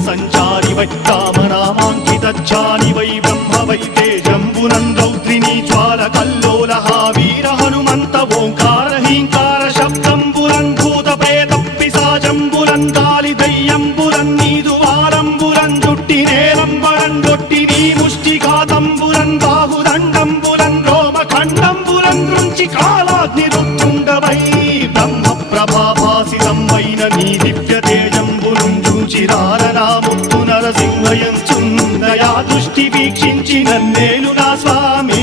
సంచారి వై రామనామాంకితాని వై బ్రహ్మ వై తేజంబునం రౌద్రిణీ జ్వాల కల్లోల వీర హనుమంత ఓంకార హీంకార శబ్దంబులం భూత ప్రేత పిశాచంబులం గాలి దయ్యంబులం నీదు వారంబులం జుట్టి నేలంబరం దొట్టి నీ ముష్టిఘాతంబులం బాహుదండంబులం రోమఖండంబులం నుంచి కాలాగ్ని రుత్తుండవై బ్రహ్మ ప్రభాభాసితం వైన నీ దివ్య తేజంబులం చూచిరారనా ముత్తు నరసింహయంచుందయా దృష్టి వీక్షించి నన్నేలు నా స్వామి